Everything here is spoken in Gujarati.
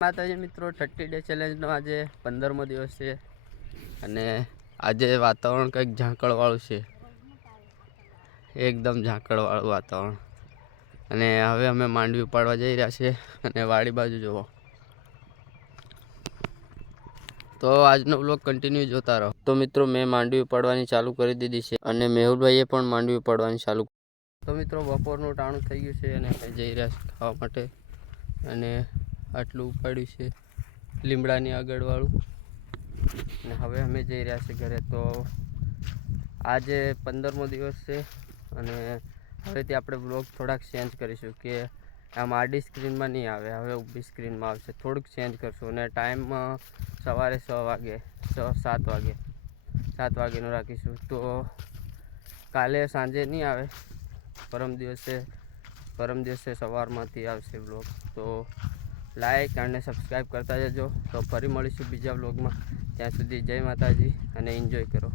માતાજી મિત્રો 30 ડે ચેલેન્જનો આજે 15મો દિવસ છે અને આજે વાતાવરણ કંઈક ઝાકળવાળું છે, એકદમ ઝાકળવાળું વાતાવરણ. અને હવે અમે માંડવી ઉપાડવા જઈ રહ્યા છીએ અને વાડી બાજુ જુઓ. તો આજનો બ્લોગ કન્ટિન્યુ જોતા રહો. તો મિત્રો મેં માંડવી ઉપાડવાની ચાલુ કરી દીધી છે અને મેહુલભાઈએ પણ માંડવી ઉપાડવાની ચાલુ. તો મિત્રો બપોરનું ટાણું થઈ ગયું છે અને અમે જઈ રહ્યા છીએ ખાવા માટે. અને આટલું ઉપાડ્યું છે લીમડાની આગળવાળું અને હવે અમે જઈ રહ્યા છીએ ઘરે. તો આજે 15મો દિવસ છે અને હવેથી આપણે બ્લોગ થોડાક ચેન્જ કરીશું કે આમ આડી સ્ક્રીનમાં નહીં આવે, હવે ઊભી સ્ક્રીનમાં આવશે. થોડુંક ચેન્જ કરશું અને ટાઈમ સવારે 7 વાગેનું રાખીશું. તો કાલે સાંજે નહીં આવે, પરમ દિવસે સવારમાંથી આવશે બ્લોગ. તો લાઈક અને સબસ્ક્રાઈબ કરતા જજો. તો ફરી મળીશું બીજા બ્લોગમાં. ત્યાં સુધી જય માતાજી અને એન્જોય કરો.